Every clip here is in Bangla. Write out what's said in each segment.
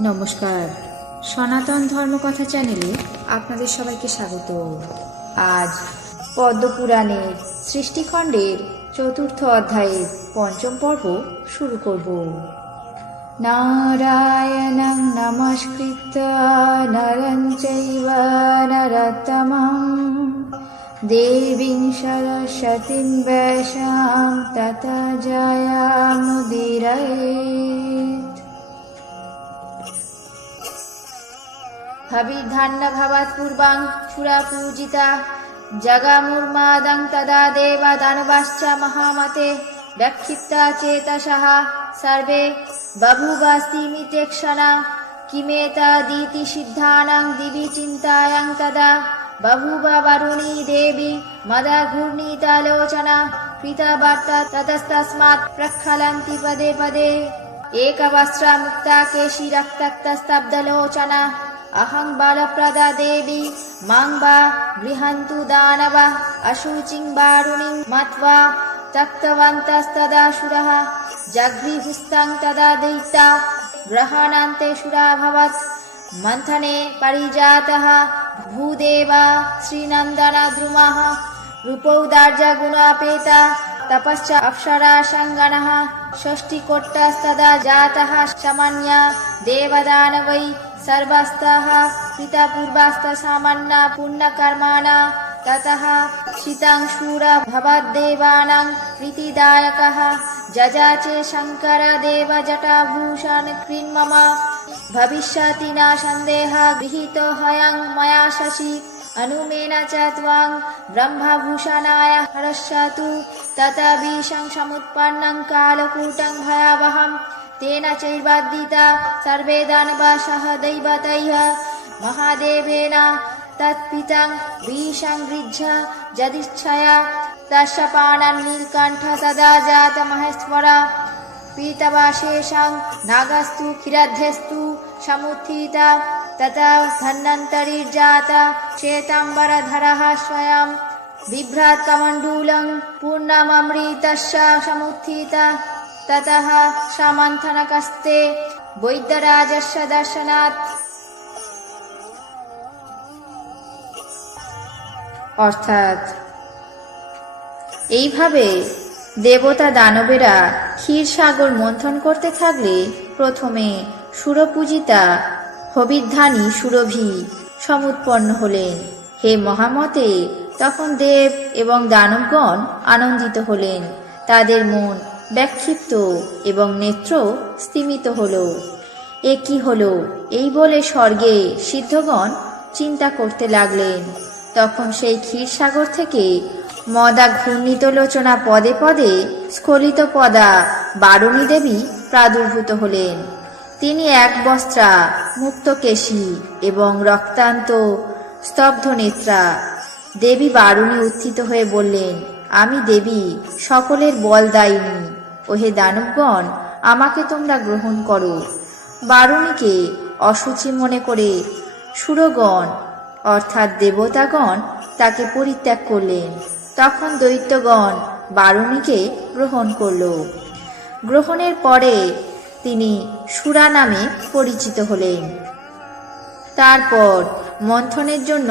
নমস্কার, সনাতন ধর্মকথা চ্যানেলে আপনাদের সবাইকে স্বাগত। আজ পদ্মপুরাণের সৃষ্টিখণ্ডের চতুর্থ অধ্যায়ের পঞ্চম পর্ব শুরু করব। নারায়ণং নমস্কৃত্য নরং চৈব নরোত্তমং দেবীং সরস্বতীং ব্যাসাং ততো জয়মুদীরয়েৎ। হবির্ধান্য ভবাৎ পূর্বাং সুরা পূজিতা জগামুর্মাদং তদা দেবা দানবাশ্চ মহামতে ব্যাক্ষিপ্তা চেতসঃ সর্বে বভূবাস্তিমিতেক্ষণা কিমেতদিতি সিদ্ধানাং দিবি চিন্তায়াং তদা বভূব বরুণী দেবী মদঘূর্ণিতলোচনা কৃতবার্তা ততস্তস্মাৎ প্রক্ষালন্তি পদে পদে একবস্ত্রা মুক্তা কেশী রক্তস্তব্ধলোচনা अहं बालप्रदा देवी मां वा गृहन्तु दानवा अशुचिं वारुणीं मत्वा त्यक्तवन्तस्तदाशुरः जगृहुस्तं तदा दैत्या ग्रहणान्ते शुराभवत् मन्थने परिजातः भूदेवा श्रीनन्दनद्रुमः रूपौदार्यगुणापेता तपश्च अप्सरासङ्गणः षष्टिकोट्टस्तदा जातः सामान्या देवदानवै सर्वस्तः कृतपूर्वास्तसामान्या पुण्यकर्माणा ततः श्रितं शूर भवद्देवानां प्रीतिदायकः जजाचे शङ्करदेव जटाभूषण कृन्मम भविष्यति न सन्देहः गृहीतो ह्यं मया शशि अनुमेन च त्वां ब्रह्मभूषणाय हरष्यतु ततभीषं समुत्पन्नं कालकूटं भयावहम् तेन चैर्बाधिता सर्वे दानवाः सह दैवतैः महादेवेन तत्पितं विसङ्गृह्य यदिच्छया तस्य पाणं नीलकण्ठ तदा जात महेश्वर पीतवाशेषं नागस्तु क्षीराध्यस्तु समुत्थिता तथा धन्वन्तरिर्जाता श्वेताम्बरधरः स्वयं बिभ्रात् कमण्डूलं पूर्णममृतस्य समुत्थिता ततः सामन्थनकस्ते वैद्यराजस्य दर्शनात्। অর্থাৎ এইভাবে দেবতা দানবেরা ক্ষীরসাগর মন্থন করতে থাকলে প্রথমে সুরপূজিতা হবির্ধানী সুরভি সমুৎপন্ন হলেন। হে মহামতে, তখন দেব এবং দানবগণ আনন্দিত হলেন। তাদের মন ব্যাক্ষিপ্ত এবং নেত্র স্তিমিত হল। এ কি হল, এই বলে স্বর্গে সিদ্ধগণ চিন্তা করতে লাগলেন। তখন সেই ক্ষীরসাগর থেকে মদা ঘূর্ণিত লোচনা পদে পদে স্খলিত পদা বারুণী দেবী প্রাদুর্ভূত হলেন। তিনি এক বস্ত্রা, মুক্তকেশী এবং রক্তান্ত স্তব্ধ নেত্রা। দেবী বারুণী উত্থিত হয়ে বললেন, আমি দেবী, সকলের বলদায়িনী। ওহে দানবগণ, আমাকে তোমরা গ্রহণ করো। বারুণীকে অশুচি মনে করে সুরগণ অর্থাৎ দেবতাগণ তাকে পরিত্যাগ করলেন। তখন দৈত্যগণ বারুণীকে গ্রহণ করল। গ্রহণের পরে তিনি সুরা নামে পরিচিত হলেন। তারপর মন্থনের জন্য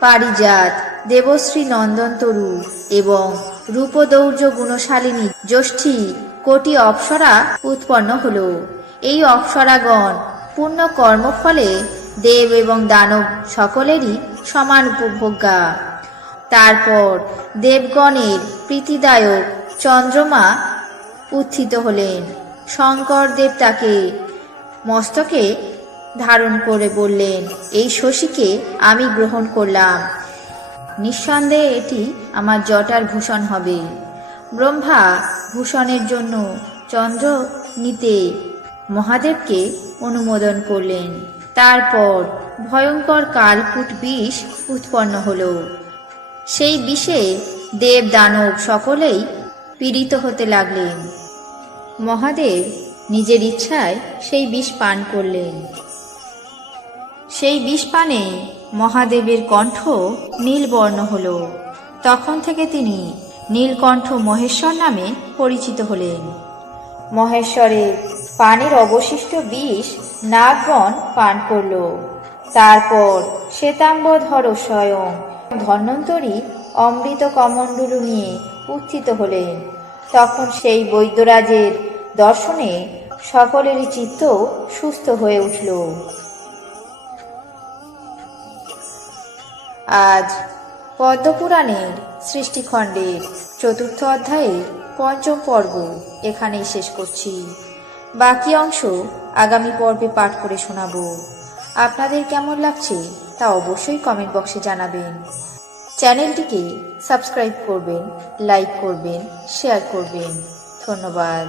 পারিজাত, দেবশ্রী নন্দনতরু এবং রূপদৌর্য গুণশালিনী জ্যোষ্ঠী কোটি অপ্সরা উৎপন্ন হল। এই অপ্সরাগণ পূর্ণ কর্মফলে দেব এবং দানব সকলেরই সমান উপভোগ্যা। তারপর দেবগণের প্রীতিদায়ক চন্দ্রমা উত্থিত হলেন। শঙ্কর দেব তাকে মস্তকে ধারণ করে বললেন, এই শশীকে আমি গ্রহণ করলাম। নিঃসন্দেহে এটি আমার জটার ভূষণ হবে। ব্রহ্মা ভূষণের জন্য চন্দ্র নিতে মহাদেবকে অনুমোদন করলেন। তারপর ভয়ঙ্কর কালকূট বিষ উৎপন্ন হল। সেই বিষে দেব দানব সকলেই পীড়িত হতে লাগলেন। মহাদেব নিজের ইচ্ছায় সেই বিষ পান করলেন। সেই বিষ পানে মহাদেবের কণ্ঠ নীলবর্ণ হল। তখন থেকে তিনি নীলকণ্ঠ মহেশ্বর নামে পরিচিত হলেন। মহেশ্বরের পানির অবশিষ্ট বিষ নাগগণ পান করল। তারপর শ্বেতাম্বরধর স্বয়ং ধন্বন্তরী অমৃত কমণ্ডলু নিয়ে উত্থিত হলেন। তখন সেই বৈদ্যরাজের দর্শনে সকলেরই চিত্ত সুস্থ হয়ে উঠল। আজ পদ্মপুরাণের সৃষ্টিখণ্ডের 4র্থ অধ্যায়ের 5ম পর্ব এখানেই শেষ করছি। বাকি অংশ আগামী পর্বে পাঠ করে শোনাবো। আপনাদের কেমন লাগছে তা অবশ্যই কমেন্ট বক্সে জানাবেন। চ্যানেলটিকে সাবস্ক্রাইব করবেন, লাইক করবেন, শেয়ার করবেন। ধন্যবাদ।